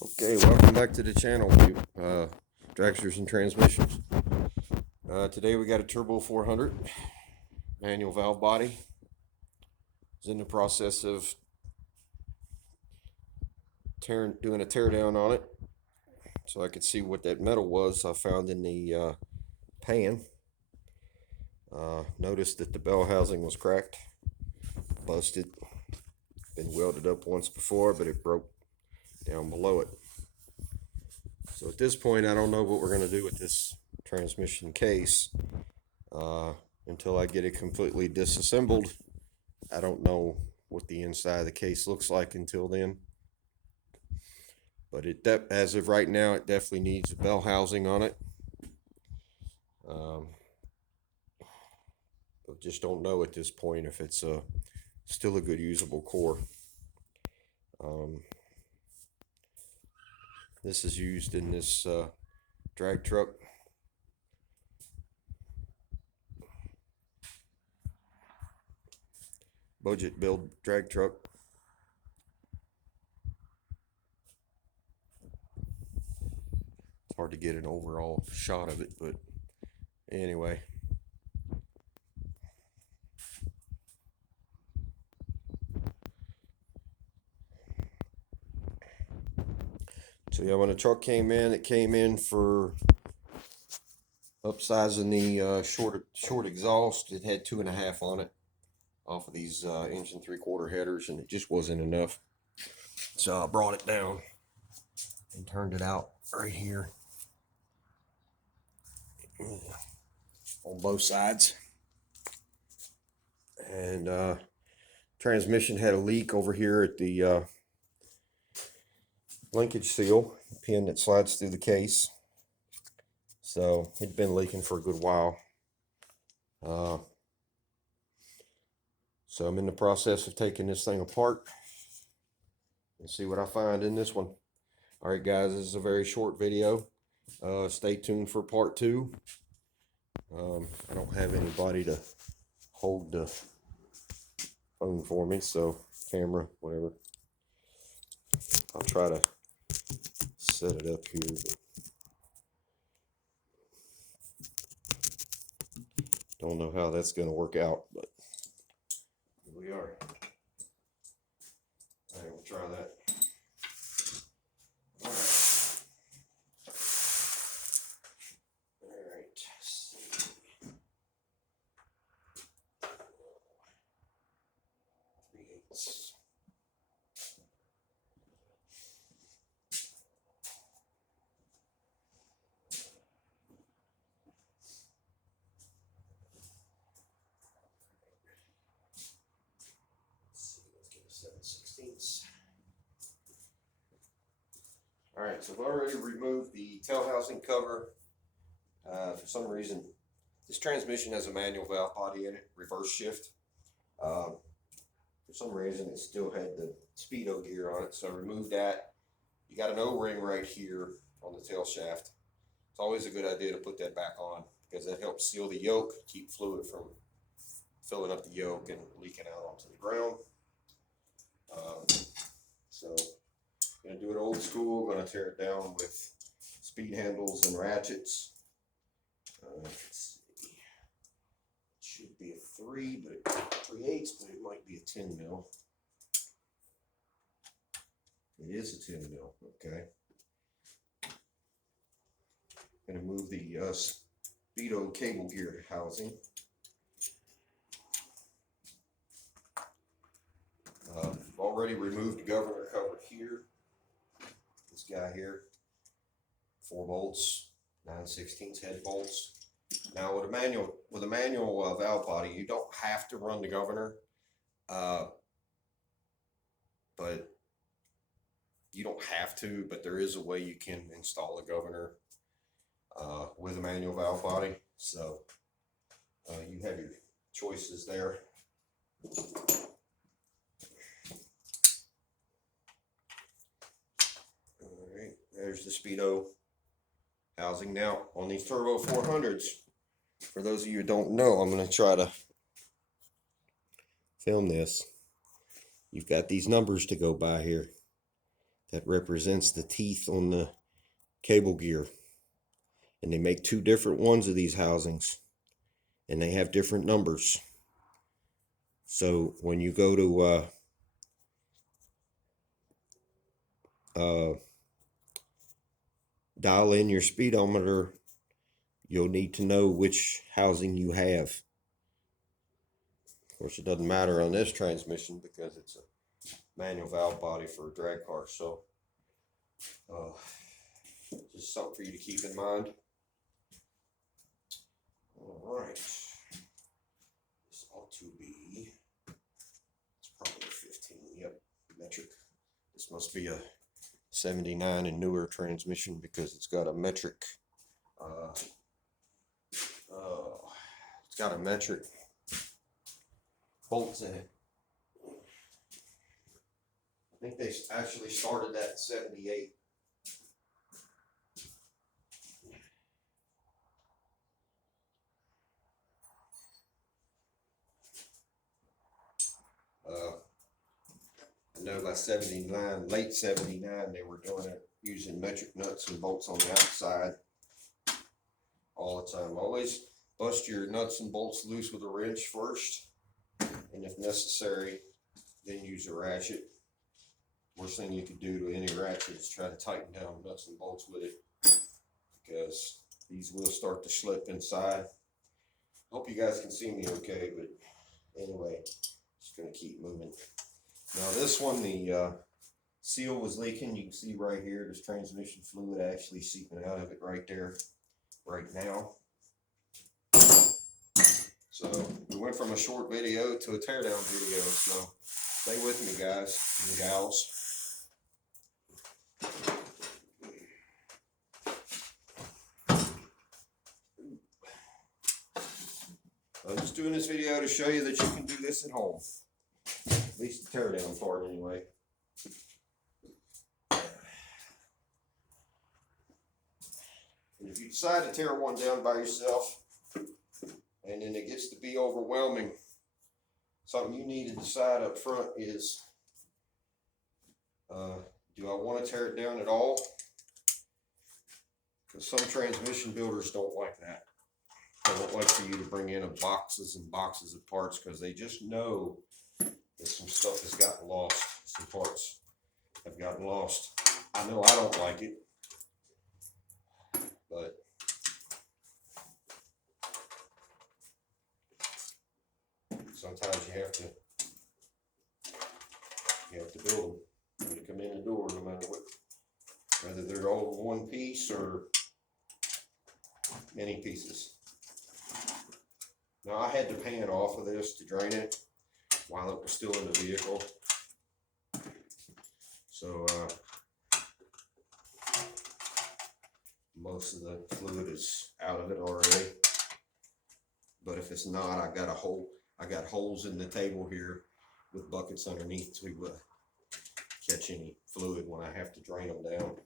Okay, welcome back to the channel, dragsters and transmissions. Today we got a Turbo 400 manual valve body. Is in the process of doing a tear down on it, so I could see what that metal was I found in the pan. Noticed that the bell housing was cracked, busted. Been welded up once before, but it broke down below it. So at this point, I don't know what we're going to do with this transmission case until I get it completely disassembled. I don't know what the inside of the case looks like until then. But as of right now, it definitely needs a bell housing on it. I just don't know at this point if it's still a good usable core. This is used in this drag truck. Budget build drag truck. It's hard to get an overall shot of it, but anyway. So yeah, when the truck came in, it came in for upsizing the short exhaust. It had 2.5 on it off of these 1 3/4 headers, and it just wasn't enough. So I brought it down and turned it out right here on both sides. And transmission had a leak over here at the linkage seal, pin that slides through the case. So it'd been leaking for a good while. So I'm in the process of taking this thing apart and see what I find in this one. All right, guys, this is a very short video. Stay tuned for part 2. I don't have anybody to hold the phone for me, so camera, whatever. I'll try to set it up here. Don't know how that's going to work out, but here we are. All right, we'll try that. All right. 3/8. Let's get a 7/16. All right, so I've already removed the tail housing cover. For some reason, this transmission has a manual valve body in it, reverse shift. For some reason, it still had the Speedo gear on it, so I removed that. You got an O-ring right here on the tail shaft. It's always a good idea to put that back on because that helps seal the yoke, keep fluid from filling up the yoke and leaking out onto the ground. So I'm gonna do it old school. Gonna tear it down with speed handles and ratchets. Let's see. It should be a 3/8, but it might be a 10 mil. It is a 10 mil. Okay. Gonna move the Speedo cable gear housing. Already removed the governor cover here. This guy here, 4 bolts, 9/16 head bolts. Now with a manual valve body, you don't have to run the governor, but you don't have to. But there is a way you can install a governor with a manual valve body. So you have your choices there. There's the Speedo housing. Now on these Turbo 400s, for those of you who don't know, I'm going to try to film this. You've got these numbers to go by here. that represents the teeth on the cable gear. And they make two different ones of these housings, and they have different numbers. So when you go to dial in your speedometer, you'll need to know which housing you have. Of course, it doesn't matter on this transmission because it's a manual valve body for a drag car. So just something for you to keep in mind. All right, this ought to be, it's probably a 15, yep, metric. This must be a 79 and newer transmission because it's got a metric, it's got a metric bolts in it. I think they actually started that in 78. I know by 79, late 79, they were doing it using metric nuts and bolts on the outside all the time. Always bust your nuts and bolts loose with a wrench first, and if necessary, then use a ratchet. Worst thing you could do to any ratchet is try to tighten down nuts and bolts with it, because these will start to slip inside. Hope you guys can see me okay, but anyway, just gonna keep moving. Now this one, the seal was leaking. You can see right here, there's transmission fluid actually seeping out of it right there, right now. So we went from a short video to a teardown video, so stay with me, guys and gals. I'm just doing this video to show you that you can do this at home. At least the teardown part anyway. And if you decide to tear one down by yourself, and then it gets to be overwhelming, something you need to decide up front is, do I want to tear it down at all? Because some transmission builders don't like that. They don't like for you to bring in boxes and boxes of parts because they just know that some stuff has gotten lost. Some parts have gotten lost. I know I don't like it, but sometimes you have to build them when you come in the door, no matter what, whether they're all one piece or many pieces. Now I had the pan off of this to drain it while it was still in the vehicle. So most of the fluid is out of it already. But if it's not, I got holes in the table here with buckets underneath to catch any fluid when I have to drain them down.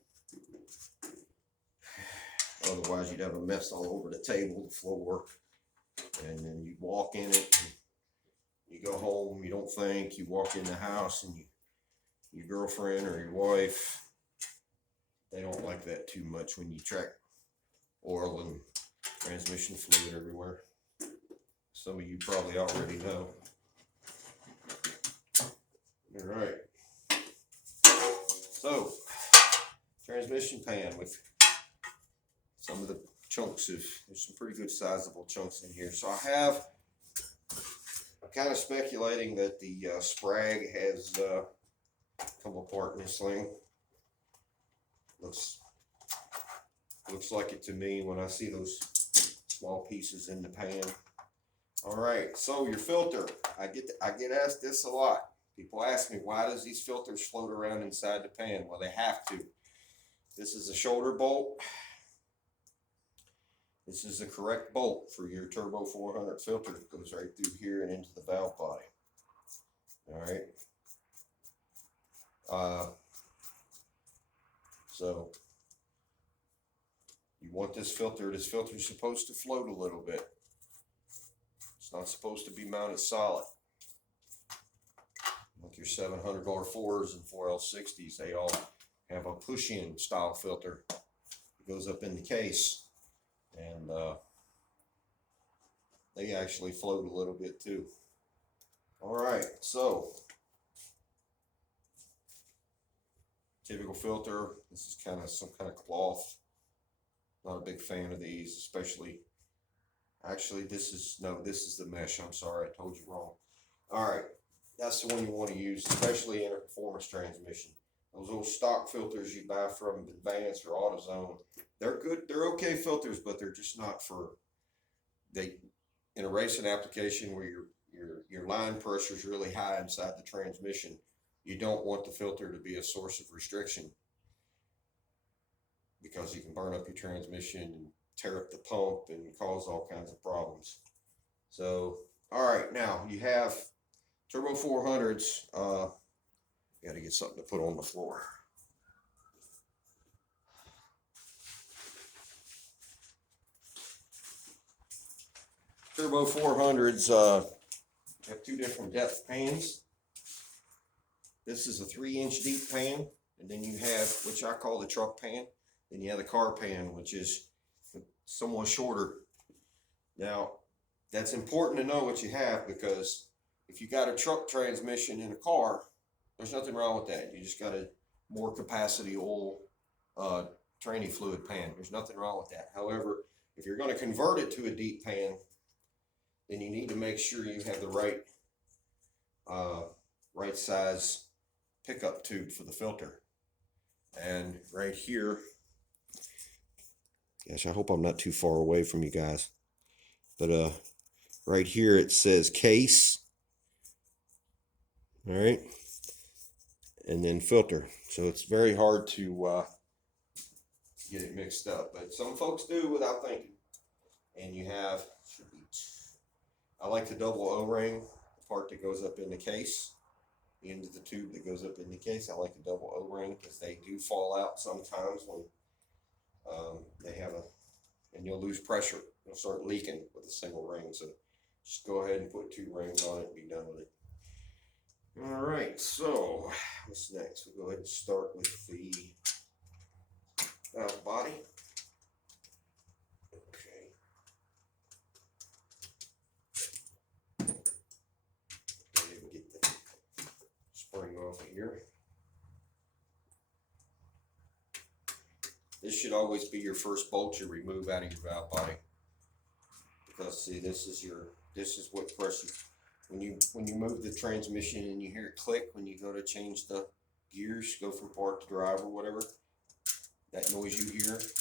Otherwise, you'd have a mess all over the table, the floor, and then you walk in it. And you go home, you don't think. You walk in the house, and your girlfriend or your wife, they don't like that too much when you track oil and transmission fluid everywhere. Some of you probably already know. All right. So, transmission pan with some of the chunks of, there's some pretty good sizable chunks in here. So I'm kind of speculating that the sprag has come apart in this thing. Looks like it to me when I see those small pieces in the pan. All right, so your filter, I get asked this a lot. People ask me, why does these filters float around inside the pan? Well, they have to. This is a shoulder bolt. This is the correct bolt for your Turbo 400 filter. It goes right through here and into the valve body. All right. So you want this filter. This filter is supposed to float a little bit. It's not supposed to be mounted solid. Like your 700 R4s and 4L60s, they all have a push-in style filter. It goes up in the case, and they actually float a little bit too. All right, so typical filter. This is kind of some kind of cloth. Not a big fan of these, especially. Actually, this is the mesh. I'm sorry, I told you wrong. All right, that's the one you want to use, especially in a performance transmission. Those old stock filters you buy from Advance or AutoZone, they're good. They're okay filters, but they're just not for in a racing application where your line pressure is really high inside the transmission. You don't want the filter to be a source of restriction, because you can burn up your transmission and tear up the pump and cause all kinds of problems. So, all right, now you have Turbo 400s. Got to get something to put on the floor. Turbo 400s have two different depth pans. This is a 3-inch deep pan, and then you have, which I call the truck pan. Then you have the car pan, which is somewhat shorter. Now, that's important to know what you have, because if you got a truck transmission in a car, there's nothing wrong with that. You just got a more capacity oil tranny fluid pan. There's nothing wrong with that. However, if you're going to convert it to a deep pan, then you need to make sure you have the right size pickup tube for the filter. And right here, gosh, I hope I'm not too far away from you guys, but right here it says case, all right, and then filter. So it's very hard to get it mixed up, but some folks do without thinking. And you have, I like the double O-ring, the part that goes up in the case, the end of the tube that goes up in the case. I like the double O-ring because they do fall out sometimes when they have and you'll lose pressure. You'll start leaking with a single ring. So just go ahead and put 2 rings on it and be done with it. All right, so what's next? We'll go ahead and start with the valve body. Okay. Go ahead and get the spring off of here. This should always be your first bolt you remove out of your valve body, because see, this is what presses when you move the transmission and you hear it click when you go to change the gears, go from park to drive or whatever. That noise you hear is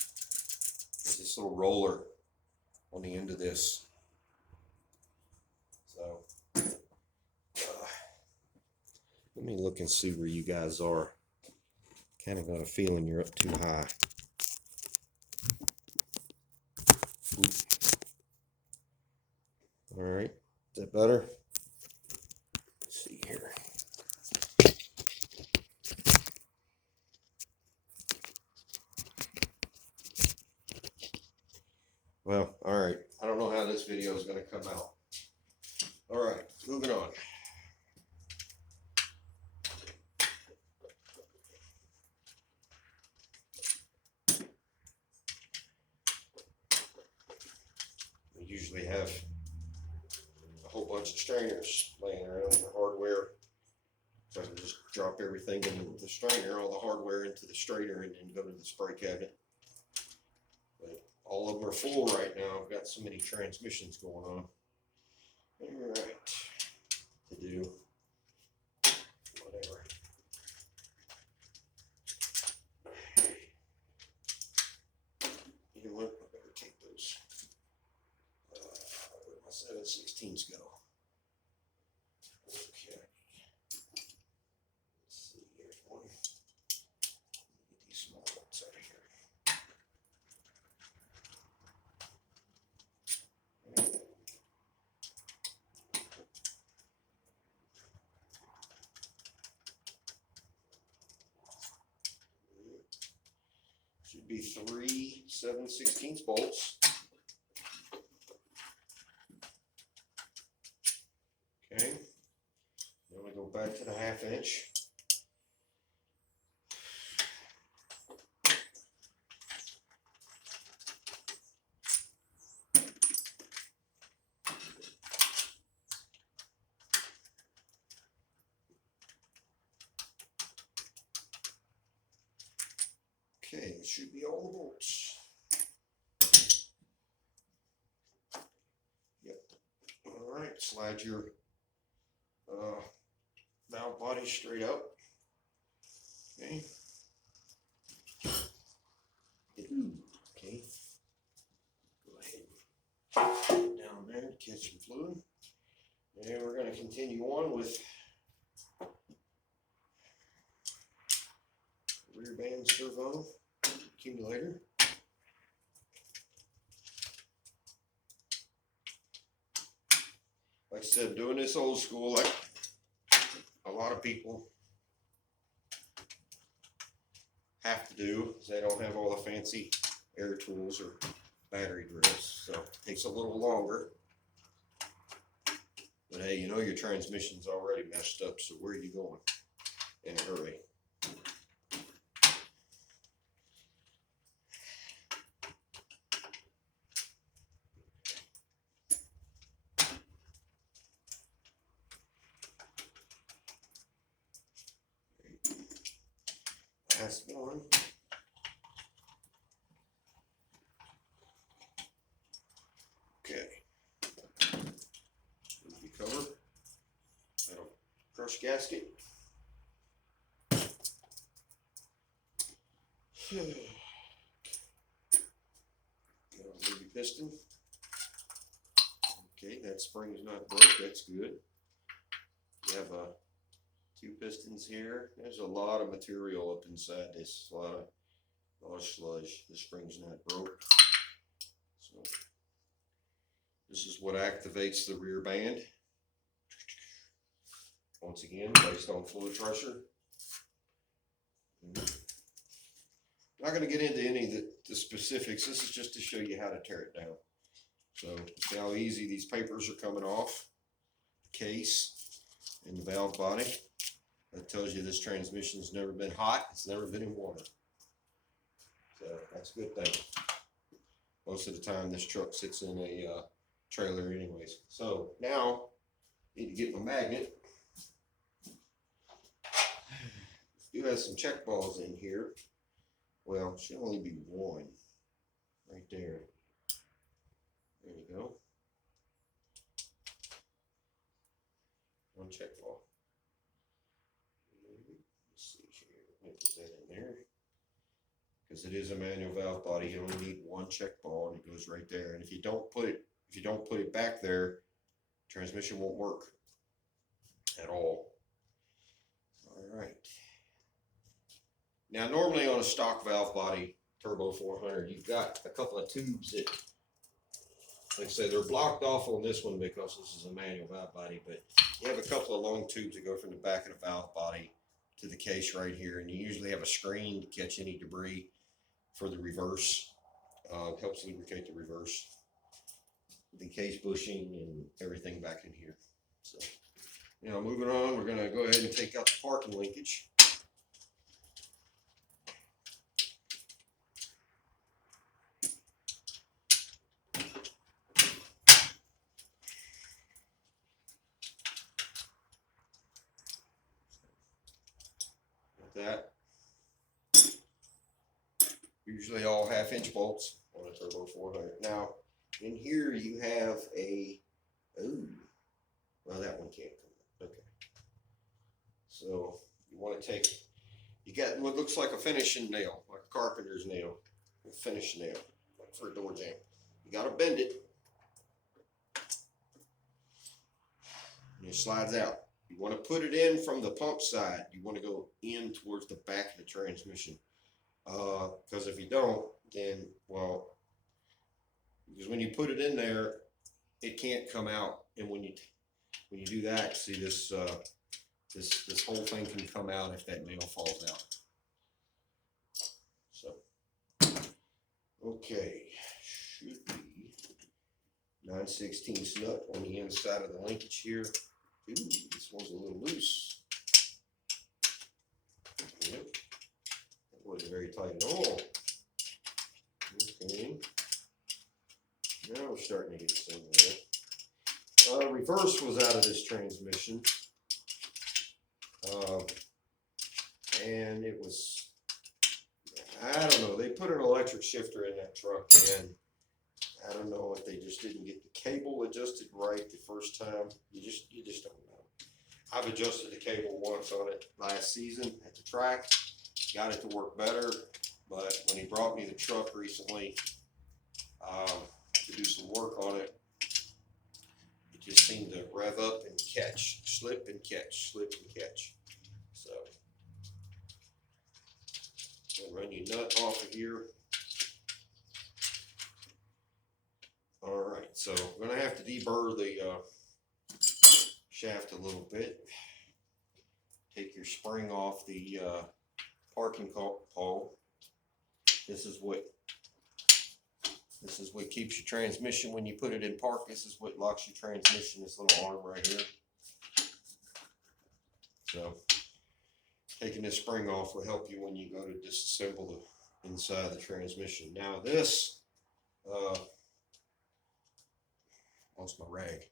this little roller on the end of this. So let me look and see where you guys are. Kind of got a feeling you're up too high. Oop. All right, is that better? Let's see here. Well, all right. I don't know how this video is going to come out. All right, moving on. We usually have a whole bunch of strainers laying around in the hardware. So I can just drop everything into the strainer, all the hardware into the strainer, and then go to the spray cabinet. But all of them are full right now. I've got so many transmissions going on. All right, to do whatever. You know what? I better take those. Where my 7/16s go? Okay. Let's see. Here's one. Get these small ones out of here. Should be 3 7/16 bolts. Okay. Then we go back to the 1/2 inch. Okay, it should be all the bolts. Yep. All right, slide your valve body straight up. Okay. Okay. Go ahead. Down there to catch some fluid. And we're going to continue on with rear band servo accumulator. Like I said, doing this old school, like a lot of people have to do, is they don't have all the fancy air tools or battery drills, so it takes a little longer. But hey, you know your transmission's already messed up, so where are you going in a hurry? Last one. Okay. Here's the cover. That'll crush gasket. Get on the piston. Okay, that spring's not broke. That's good. You have two pistons here. There's a lot of material up inside this. A lot of sludge. The spring's not broke. So this is what activates the rear band. Once again, based on fluid pressure. I'm not going to get into any of the specifics. This is just to show you how to tear it down. So see how easy these papers are coming off the case and the valve body. That tells you this transmission's never been hot. It's never been in water. So that's a good thing. Most of the time this truck sits in a trailer anyways. So now I need to get my magnet. Do have some check balls in here. Well, should only be one right there. There you go. One check ball. Let's see here. Let me put that in there. Because it is a manual valve body, you only need one check ball and it goes right there. And if you don't put it back there, transmission won't work at all. All right. Now, normally on a stock valve body, Turbo 400, you've got a couple of tubes that, like I say, they're blocked off on this one because this is a manual valve body, but you have a couple of long tubes that go from the back of the valve body to the case right here, and you usually have a screen to catch any debris for the reverse. Helps lubricate the reverse, the case bushing and everything back in here. So, now moving on, we're going to go ahead and take out the parking linkage. That usually all 1/2-inch bolts on a Turbo 400. Now in here you have a well, that one can't come out. Okay, so you want to take, you got what looks like a finishing nail, like a carpenter's nail, a finish nail for a door jamb. You got to bend it and it slides out. You want to put it in from the pump side. You want to go in towards the back of the transmission. Because if you don't, then, well, because when you put it in there, it can't come out. And when you do that, see this, this whole thing can come out if that nail falls out. So, okay, should be 9/16 nut on the inside of the linkage here. Ooh, this one's a little loose. Yep. That wasn't very tight at all. Okay. Now we're starting to get somewhere. Reverse was out of this transmission. And it was, I don't know. They put an electric shifter in that truck, and I don't know if they just didn't get the cable adjusted right the first time. You just don't know. I've adjusted the cable once on it last season at the track, got it to work better, but when he brought me the truck recently to do some work on it, it just seemed to rev up and catch, slip and catch, slip and catch. So, I'm gonna run your nut off of here. All right, so I'm gonna have to deburr the shaft a little bit. Take your spring off the parking pole. This is what keeps your transmission when you put it in park. This is what locks your transmission, this little arm right here. So taking this spring off will help you when you go to disassemble the inside of the transmission. Now this, lost my rag.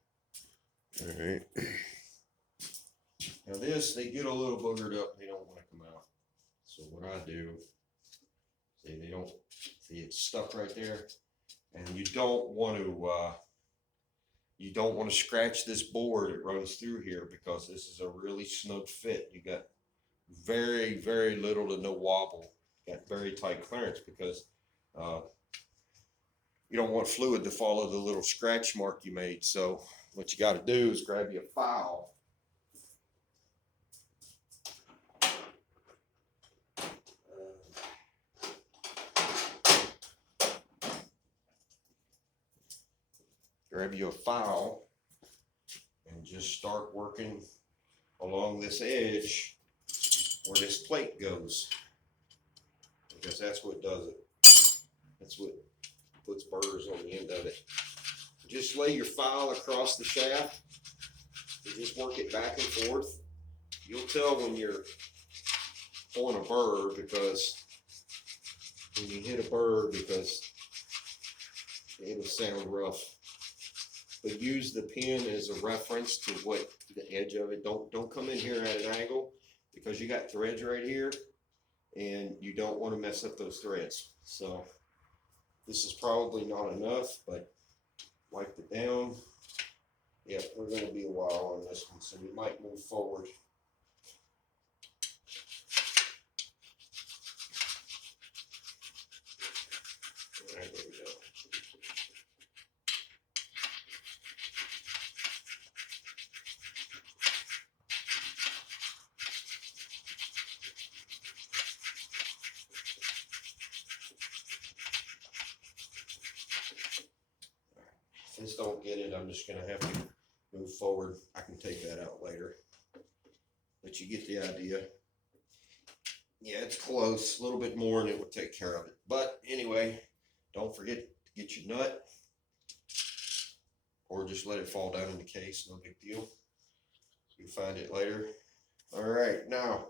All right. Now this, they get a little boogered up. They don't want to come out. So what I do, see, it's stuck right there, and you don't want to scratch this board that runs through here, because this is a really snug fit. You got very, very little to no wobble. Got very tight clearance, because you don't want fluid to follow the little scratch mark you made. So what you got to do is grab you a file. Grab you a file and just start working along this edge where this plate goes, because that's what does it. That's what puts burrs on the end of it. Just lay your file across the shaft and just work it back and forth. You'll tell when you're on a burr, because when you hit a burr, because it'll sound rough. But use the pin as a reference to what the edge of it. Don't come in here at an angle, because you got threads right here, and you don't want to mess up those threads. So this is probably not enough, but wipe it down. Yeah, we're going to be a while on this one, so we might move forward. All right, there we go. If this don't get it, I'm just going to have to move forward. I can take that out later, but you get the idea. Yeah, it's close, a little bit more, and it would take care of it. But anyway, don't forget to get your nut, or just let it fall down in the case, no big deal. You'll find it later. All right, now,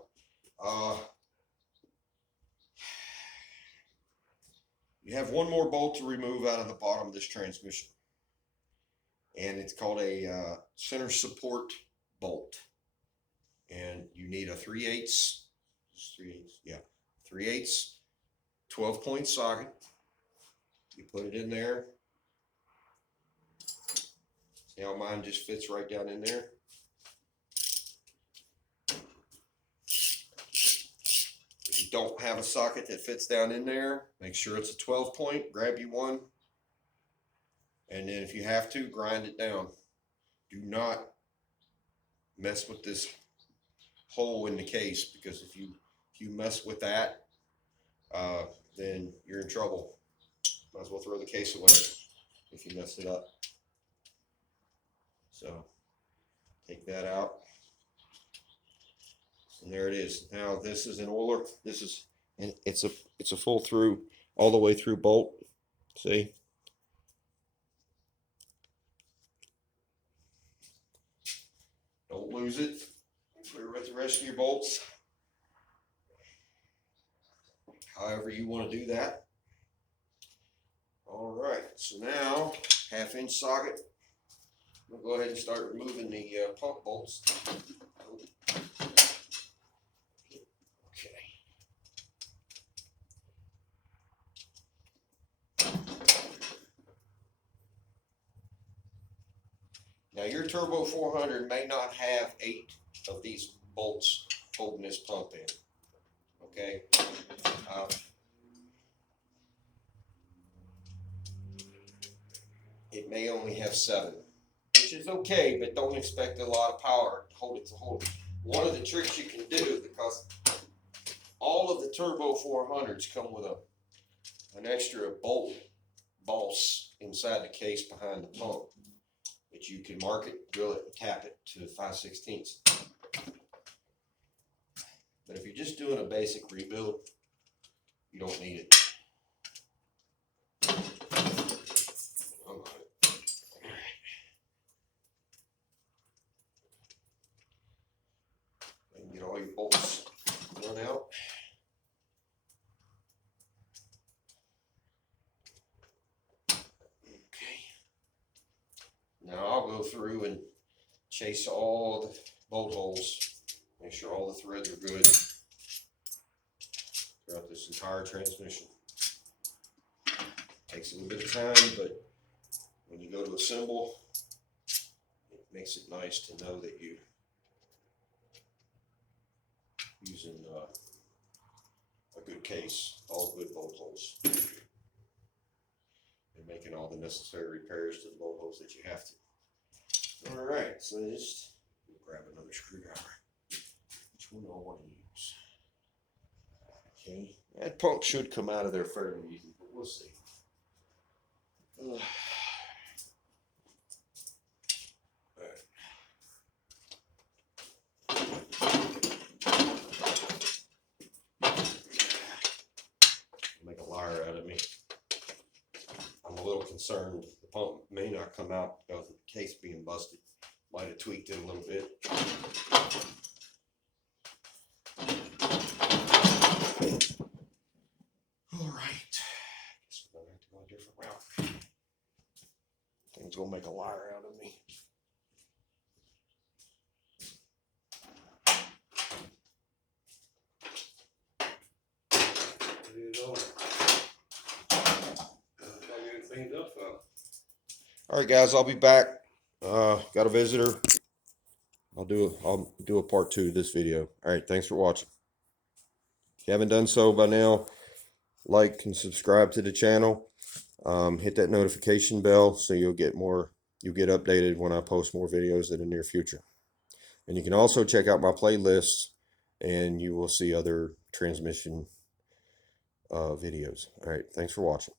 you have one more bolt to remove out of the bottom of this transmission, and it's called a center support bolt, and you need a 3/8, 12-point socket. You put it in there. See how mine just fits right down in there? If you don't have a socket that fits down in there, make sure it's a 12-point. Grab you one, and then if you have to, grind it down. Do not mess with this hole in the case, because if you mess with that, then you're in trouble. Might as well throw the case away if you messed it up. So take that out, and there it is. Now this is an oiler. This is, and it's a full through, all the way through bolt. See? Don't lose it. Put it with the rest of your bolts. However you want to do that. All right, so now 1/2-inch socket. We'll go ahead and start removing the pump bolts. Okay. your Turbo 400 may not have 8 of these bolts holding this pump in. Okay. It may only have 7, which is okay, but don't expect a lot of power to hold it to hold it. One of the tricks you can do, because all of the Turbo 400s come with an extra boss inside the case behind the pump that you can mark it, drill it, and tap it to 5/16. But if you're just doing a basic rebuild, you don't need it. And get all your bolts run out. Okay. Now I'll go through and chase all the bolt holes, make sure all the threads are good throughout this entire transmission. Takes a little bit of time, but when you go to assemble, it makes it nice to know that you're using a good case, all good bolt holes, and making all the necessary repairs to the bolt holes that you have to. All right, so just grab another screwdriver. Which one do I want to use? Okay, that pump should come out of there fairly easy, but we'll see. Make a liar out of me. I'm a little concerned the pump may not come out because of the case being busted. Might have tweaked it a little bit. All right. Guess we're gonna have to go a different route. Thing's gonna make a liar out of me. All right, guys, I'll be back. Got a visitor. I'll do a part 2 of this video. All right, thanks for watching. If you haven't done so by now, like and subscribe to the channel. Hit that notification bell so you'll get updated when I post more videos in the near future. And you can also check out my playlists, and you will see other transmission videos. All right, thanks for watching.